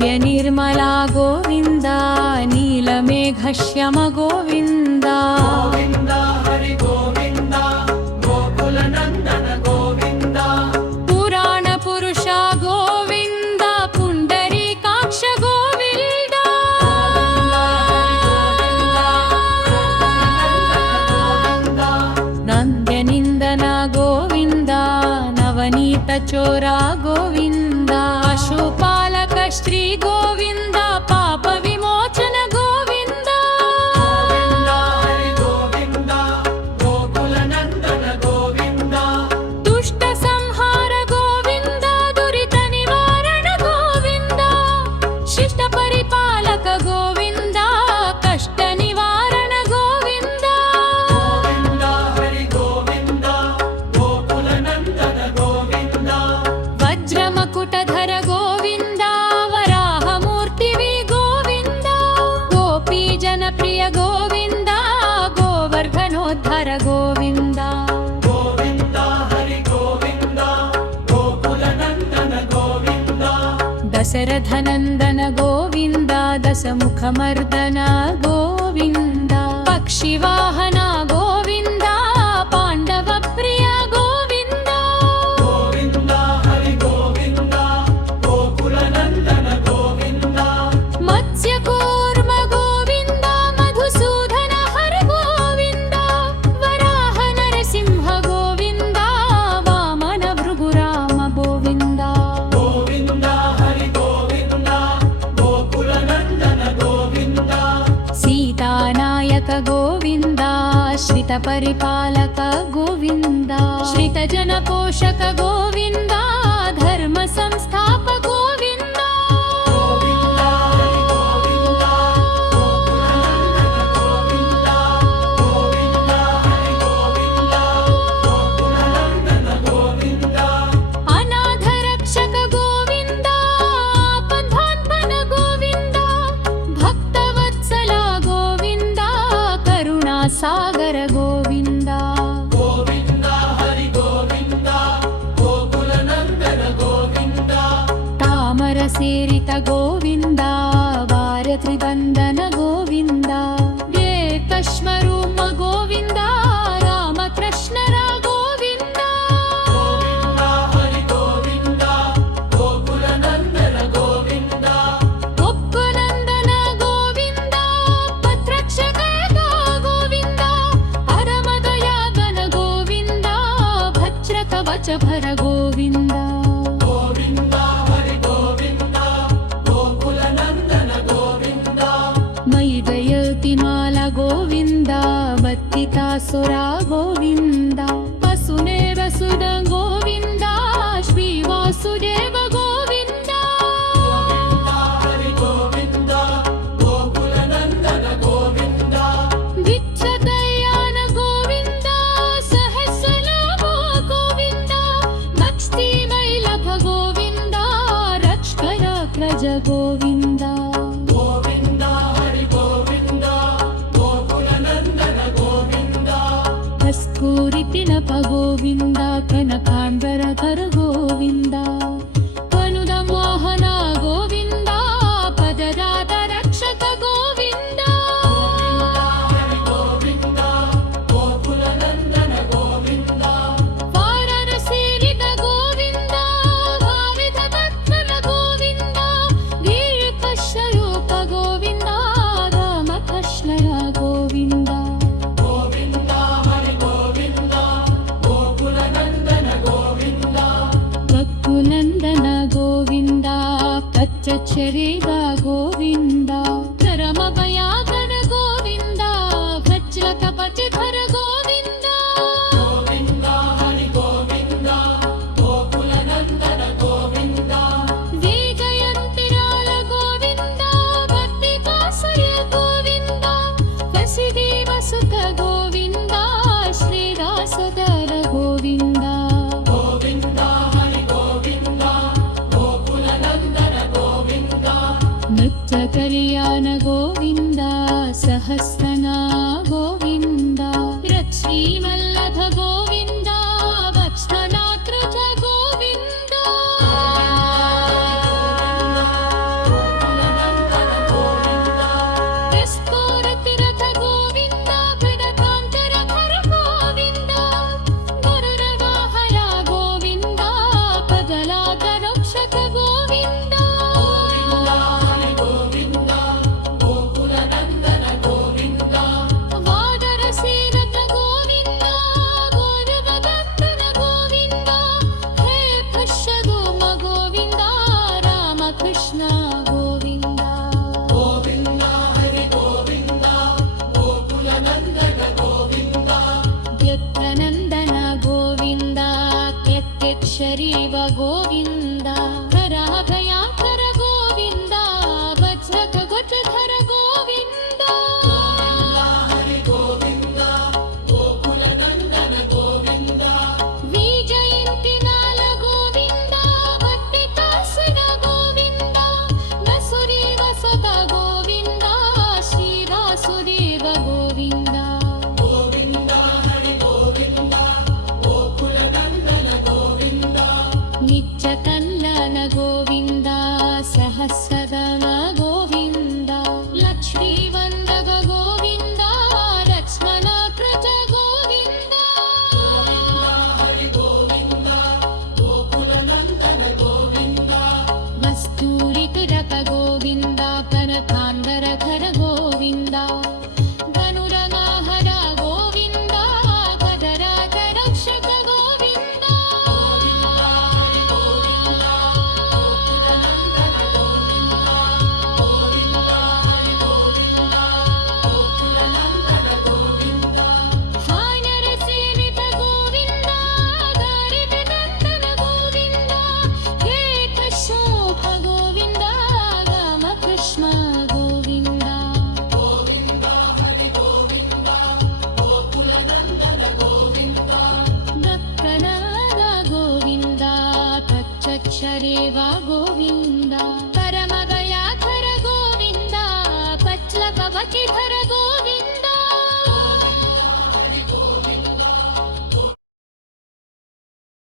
नित्यनिर्मला गोविन्द नीलमेघश्यम गोविन्द गोविन्द हरि गोविन्द गोकुलनन्दन गोविन्द पुराणपुरुष गोविन्द पुण्डरीकाक्ष गोविन्द नन्द्यनिन्दन गोविन्द नवनीतचोरा गोविन्द पशुपालक श्री गोविन्द पाप विमोचन गोविन्द गोविन्द हरि गोविन्द गोकुलनन्दन गोविन्द दुष्ट संहार गोविन्द दुरित निवारण गोविन्द शिष्ट परिपालक गोविन्द कष्ट निवारण गोविन्द गोविन्द हरि गोविन्द गोकुलनन्दन गोविन्द वज्रमकुटधर गोविन्द वराहमूर्तिवि गोविन्द गोपीजनप्रिय गोविन्द गोवर्धनोद्धर गोविन्द गोविन्द हरि गोविन्द गोकुलनन्दन गोविन्द दशरथनन्दन गोविन्द दशमुखमर्दन गोविन्द पक्षिवाहन गोविन्द पाण्डवप्रिय गोविन्द गोविन्द हरि गोविन्द गोकुलनन्दन गोविन्द मत्स्यकूर्म गोविन्द मधुसूदन हर गोविन्द वराह नरसिंह गोविन्द वामन भृगुराम गोविन्द गोविन्द हरि गोविन्द गोकुलनन्दन गोविन्द सीतानायक गोविन्द श्रितपरिपालक गोविन्द श्रितजनपोषक गोविन्द धर्म संस्थापक गोविन्द गोविन्द हरि गोविन्द गोकुलनन्दन गोविन्द गोविन्द हरि गोविन्द गोकुलनन्दन गोविन्द अनाथ रक्षक गोविन्द आपद्बान्धन गोविन्द भक्तवत्सल गोविन्द करुणासागर गोविन्द गोविन्द हरि गोविन्द गोकुलनन्दन गोविन्द तामरसेरित गोविन्द वारत्रिबन्धन गोविन्द वेतश्मरूम गोविन्द रामकृष्णर गोविन्द गोविन्द हरि गोविन्द गोकुलनन्दन गोविन्द मुक्कुनन्दन गोविन्द पत्रक्षक गोविन्द परमदयागन गोविन्द भज्रकवचभर गोविन्द गोविन्द हरि गोविन्द गोकुलनन्दन गोविन्द मयि दयतिमाल गोविन्द बत्तितासुरा गोविन्द वसुने वसुद गोविन्द श्रीवासुदेव गोविन्द गोविन्द हरि गोविन्द गोकुलनन्दन गोविन्द विच्छदयान गोविन्द सहस्रनाम गोविन्द भक्तिमैलभ गोविन्द रक्षकरग्रज गोविन्द गोविन्द हरि गोविन्द गोकुलनन्दन गोविन्द कस्तूरितिलप गोविन्द कनकाम्बरधर गोविन्द कनुद मोहन गोविन्द पदरात रक्षक गोविन्द हरि गोविन्द गोकुलनन्दन गोविन्द वाराणसीरित गोविन्द भावित वत्सल गोविन्द वीरकशरूप गोविन्द रामकृष्णर गोविन्द गोविन्द हरि गोविन्द गोकुलनन्दन गोविन्द भक्तुनन्दन गोविन्द पच्चचरित गोविन्द धर्मभयागन गोविन्द भज्रकपतिधर गोविन्द गोविन्द हरि गोविन्द गोकुलनन्दन गोविन्द विजयन्तिराल गोविन्द भक्तिकासय गोविन्द वसुदेवसुत गोविन्द श्रीदासधर गोविन्द गोविन्द हरि गोविन्द गोकुलनन्दन गोविन्द नृत्यकल्याण गोविन्द ಶರೀವ ಗೋವಿಂದ ಕರಾಭಯಾಕರ ಗೋವಿಂದ ವಜ್ರಕ ಗೊಟ್ಟಧರ ಗೋವಿಂದ ಹರಿ ಗೋವಿಂದ ಗೋಕುಲ ನಂದನ ಗೋವಿಂದ ವಿಜಯಂತಿನಾಲ ಗೋವಿಂದ ಭಕ್ತಿ ಕಾಸಿನ ಗೋವಿಂದ ವಸುರಿ ವಸತ ಗೋವಿಂದ ಶ್ರೀವಾಸುದೇವ ಗೋವಿಂದ ಗೋವಿಂದ ಹರಿ ಗೋವಿಂದ ಗೋಕುಲ ನಂದನ ಗೋವಿಂದ ನಿತ್ಯ ಕಲ್ಯಾಣ ಗೋವಿಂದ ಸಹಸ್ರದನ ಗೋವಿಂದ ಲಕ್ಷ್ಮೀ ವಂದಗ ಗೋವಿಂದ ಲಕ್ಷ್ಮಣ ಕೃತ ಗೋವಿಂದ ಹರಿ ಗೋವಿಂದ ಗೋಕುಲ ನಂದನ ಗೋವಿಂದ ವಸ್ತೂರಿತುರಕ ಗೋವಿಂದ ಕನಕಾಂಬರ ಘರ ಗೋವಿಂದ ಧನುರನಾಹರ ಗೋವಿಂದ ಗದರಾಜ ರಕ್ಷಕ ಗೋವಿಂದ ಹರಿ ಗೋವಿಂದ ಗೋಕುಲ ನಂದನ ಗೋವಿಂದ ಗೋವಿಂದ ಹರಿ ಗೋವಿಂದ ಗೋಕುಲ ನಂದನ ಗೋವಿಂದ ಹಾನರ ಸೇವಿತ ಗೋವಿಂದ ದಾರಿತ ನಂದನ ಗೋವಿಂದ ಹೇತ ಶೋಭ ಗೋವಿಂದ ರಾಮ ಕೃಷ್ಣ ಗೋವಿಂದ ಗೋವಿಂದ ಹರಿ ಗೋವಿಂದ ಗೋಕುಲ ನಂದನ ಗೋವಿಂದ ದಕ್ಕನಾದ ಗೋವಿಂದ ಪಚ್ಚಕ್ಷರೇವ ಗೋವಿಂದ ಪರಮದಯಾಕರ ಗೋವಿಂದ ಪಚ್ಲ ಕವಚಿ